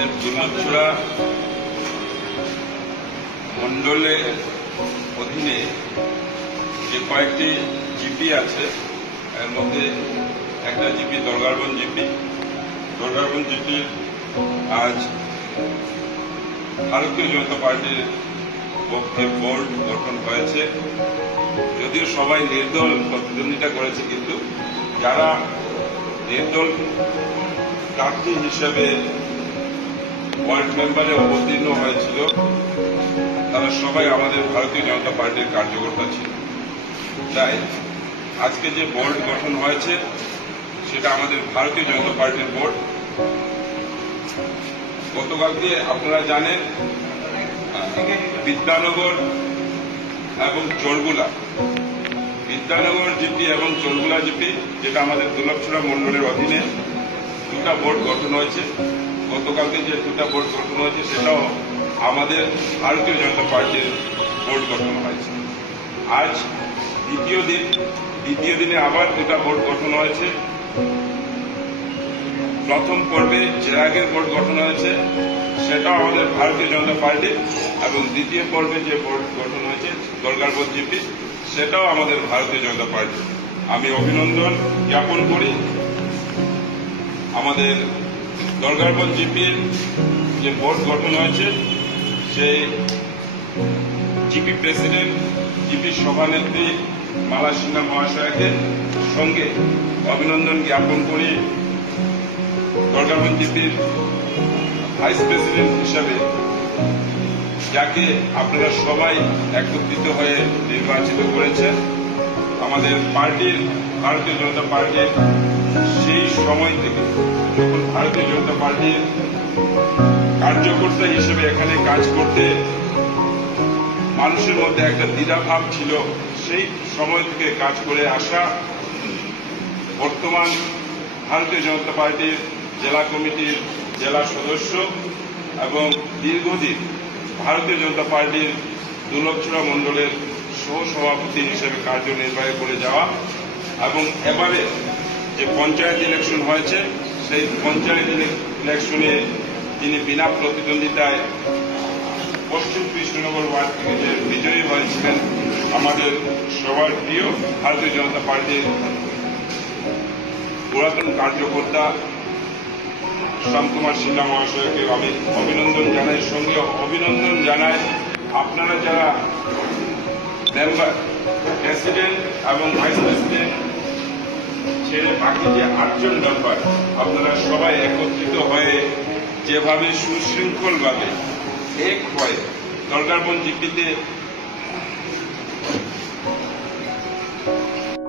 আমাদের দুর্গাছড়া মণ্ডলের অধীনে যে কয়েকটি জিপি আছে, এর মধ্যে একটা জিপি দরগারবন জিপি। দরগারবন জিপির আজ ভারতীয় জনতা পার্টির পক্ষে বোর্ড গঠন হয়েছে। যদিও সবাই নির্দল, প্রতিদ্বন্দ্বিতা করেছে, কিন্তু যারা নির্দল প্রার্থী হিসেবে ওয়ার্ড মেম্বারে অবতীর্ণ হয়েছিল। তারা সবাই আমাদের ভারতীয় জনতা পার্টির কার্যকর্তা ছিল। তাই আজকে যে বোর্ড গঠন হয়েছে, সেটা আমাদের ভারতীয় জনতা পার্টির বোর্ড। গতকাল গতকালকে আপনারা জানেন, বিদ্যানগর এবং চোরগুলা। বিদ্যানগর জিপি এবং চোরগুলা জিপি, যেটা আমাদের দুর্লভছড়া মণ্ডলের অধীনে দুটা বোর্ড গঠন হয়েছে। গতকালকে যে দুটা বোর্ড গঠন হয়েছে, সেটাও আমাদের ভারতীয় জনতা পার্টির বোর্ড গঠন হয়েছে। আজ দ্বিতীয় দিন, দ্বিতীয় দিনে আবার দুটা বোর্ড গঠন হয়েছে। প্রথম পর্বে চেরাগের বোর্ড গঠন হয়েছে, সেটাও আমাদের ভারতীয় জনতা পার্টি এবং দ্বিতীয় পর্বে যে বোর্ড গঠন হয়েছে, দরকার জিপি সেটাও আমাদের ভারতীয় জনতা পার্টি আমি অভিনন্দন জ্ঞাপন করি। আমাদের দরগারবন জিপির যে বোর্ড গঠন হয়েছে, সেই জিপি প্রেসিডেন্ট, জিপি সভানেত্রী মালা সিনহা মহাশয়কে সঙ্গে অভিনন্দন জ্ঞাপন করি দরগারবন জিপির ভাইস প্রেসিডেন্ট হিসাবে যাকে আপনারা সবাই একত্রিত হয়ে নির্বাচিত করেছেন, আমাদের পার্টির, ভারতীয় জনতা পার্টির সেই সময় থেকে। ভারতীয় জনতা পার্টির কার্যকর্তা হিসেবে এখানে কাজ করতে মানুষের মধ্যে একটা দ্বিধাভাব ছিল। সেই সময় থেকে কাজ করে আসা বর্তমান ভারতীয় জনতা পার্টির জেলা কমিটির জেলা সদস্য এবং দীর্ঘদিন ভারতীয় জনতা পার্টির দুর্লভছড়া মণ্ডলের সহসভাপতি হিসেবে কার্যনির্বাহী করে যাওয়া এবং এবারে যে পঞ্চায়েত ইলেকশন হয়েছে সেই পঞ্চায়েত ইলেকশনে তিনি বিনা প্রতিদ্বন্দ্বিতায় পশ্চিম কৃষ্ণনগর ওয়ার্ড থেকে যে বিজয়ী হয়েছিলেন আমাদের সবার প্রিয় ভারতীয় জনতা পার্টির পুরাতন কার্যকর্তা শ্যামকুমার সিনহা মহাশয়কে আমি অভিনন্দন জানাই, সঙ্গে অভিনন্দন জানাই আপনারা যারা মেম্বার প্রেসিডেন্ট এবং ভাইস প্রেসিডেন্ট ছেড়ে বাকি যে আটজন মেম্বার আপনারা সবাই একত্রিত হয়ে যেভাবে সুশৃঙ্খলভাবে এক হয়ে দরগারবন জিপিতে